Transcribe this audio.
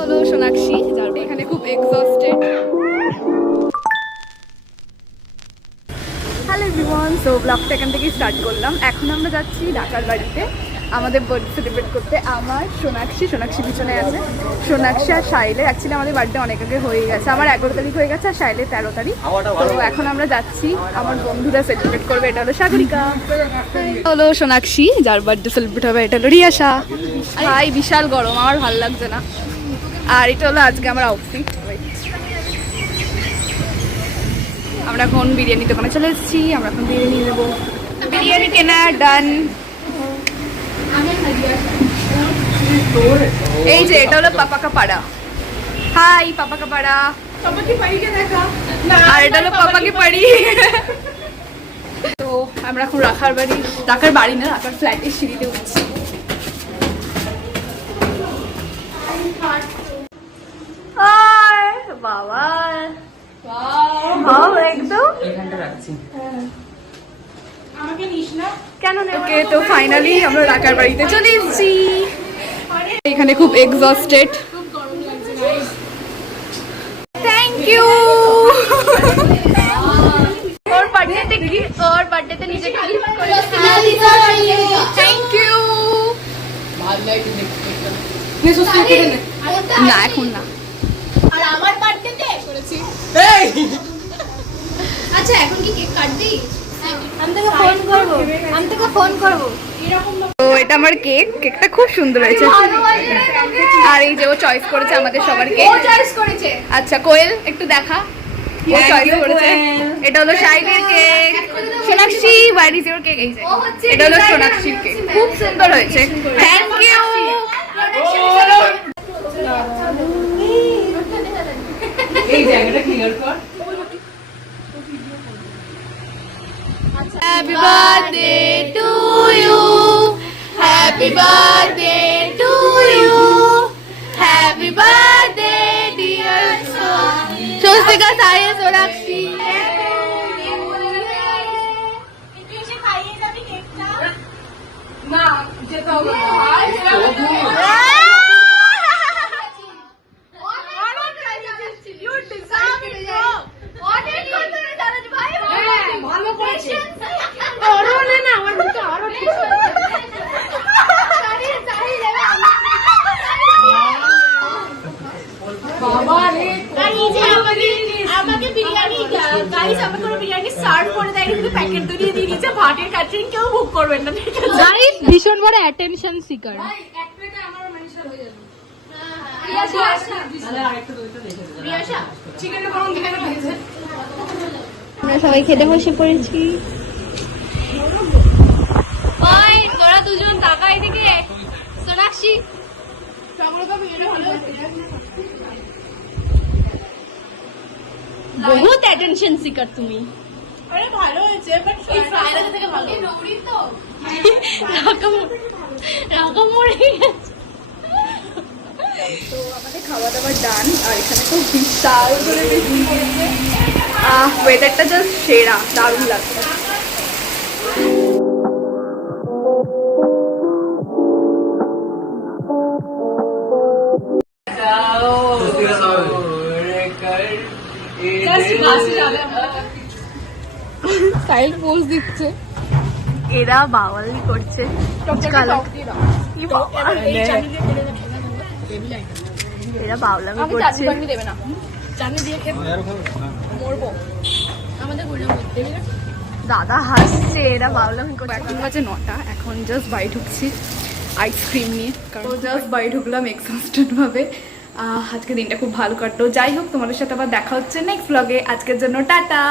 হলো সোনাক্ষী, যার এখানে খুব এক্সস্টেড। হ্যালো এভরিওয়ান, সো ব্লগটা এখান থেকেই স্টার্ট করলাম। এখন আমরা যাচ্ছি ঢাকার বাড়িতে আমাদের বার্থডে সেলিব্রেট করতে। আমার সোনাক্ষী পিছনে আছে। সোনাক্ষী আর সাইলে অ্যাকচুয়ালি আমাদের বার্থডে অনেক আগে হয়ে গেছে। আমার 11 তারিখ হয়ে গেছে আর সাইলে 13 তারিখ। তো এখন আমরা যাচ্ছি, আমার বন্ধুরা সেলিব্রেট করবে। এটা হলো সাগরিকা, হলো সোনাক্ষী, যার বার্থডে সেলিব্রেট হবে। এটা হলো রিয়াশা। ভাই বিশাল গরম, আমার ভালো লাগছে না। আর এটা হলো আজকে আমার আউটফিট। আমরা এখন বিরিয়ানি দোকানে চলে এসেছি। আমরা এখন বিরিয়ানি নেবো। বিরিয়ানি কেনা ডান। এই যে এটা হলো পাপাকা পাড়া। হাই পাপাকা পাড়া। আর এটা হলো পাপাকে পাড়ি। তো আমরা এখন রাখার বাড়ি না, রাখার ফ্ল্যাটের সিঁড়িতে উঠছি। বাবা ওকে, তো ফাইনালি আমরা রাকার বাড়িতে চলে এসেছি। এখানে খুব এক্সস্টেড। Thank you. ওর বার্থডেতে নিজে থ্যাংক ইউ। না এখন না। আর আমার বার্থডেতে করেছি। আচ্ছা এখন কি কেক কাটবি? আমি তোকে ফোন করব। তো এটা আমার কেকটা খুব সুন্দর হয়েছে। আর এই যে ও চয়েস করেছে আমাদের সবার কেক। ও চয়েস করেছে। আচ্ছা কোয়েল একটু দেখা, ও চয়েস করেছে। এটা হলো শাইনের cake. Sonakshi, what is your cake? এই যে এটা হলো সোনাক্ষীর কেক, খুব সুন্দর হয়েছে। Thank you. এই জায়গাটা ক্লিয়ার কর। Happy birthday to you. Happy birthday to you. Happy birthday dear Swastika Sai Sonakshi. না যেতে হবে না। আমাকে বিরিয়ানি গাইস, আমাকে বিরিয়ানি সার্ভ করে দেয়, কিন্তু প্যাকেট তো দিয়ে দিয়েছে। ভাটের ক্যাটারিং কেউ বুক করবেন না, ঠিক আছে? গাইস ভীষণ বড় অ্যাটেনশন সিকার। এক প্লেটে আমার মেনশন হয়ে যাবে। রিয়াশা চিকেনটা বরং দেখে দিয়েছে। আমরা সবাই খেতে বসে পড়েছি। ওই তোরা দুজন টাকা এদিকে। সোনাক্ষী বহুত অ্যাটেনশন সিকার তুমি। আরে ভালো হয়েছে, বাট এই ফ্রাইড রাইস থেকে ভালো। এই নৌরি তো রাগা মরে গেছে। তো আমাদের খাওয়া দাওয়া ডান। আর এখানে তো বিশাল করে বৃষ্টি পড়েছে। ওয়েদারটা জাস্ট সেরা, দারুণ লাগছে। সাইড পোজ দিচ্ছে। এরা বাওয়ালি করছে। এরা বাউলামি করছে। দাদা হাসছে, এরা বাউলামি করছে। এখন বাজে 9টা, এখন জাস্ট বাড়ি ঢুকছি আইসক্রিম নিয়ে। কারণ জাস্ট বাড়ি ঢুকলাম এক্সস্টেড ভাবে। আজকে দিনটা খুব ভালো কাটলো। যাই হোক, তোমাদের সাথে আবার দেখা হচ্ছে নেক্সট ব্লগে। আজকের জন্য টাটা।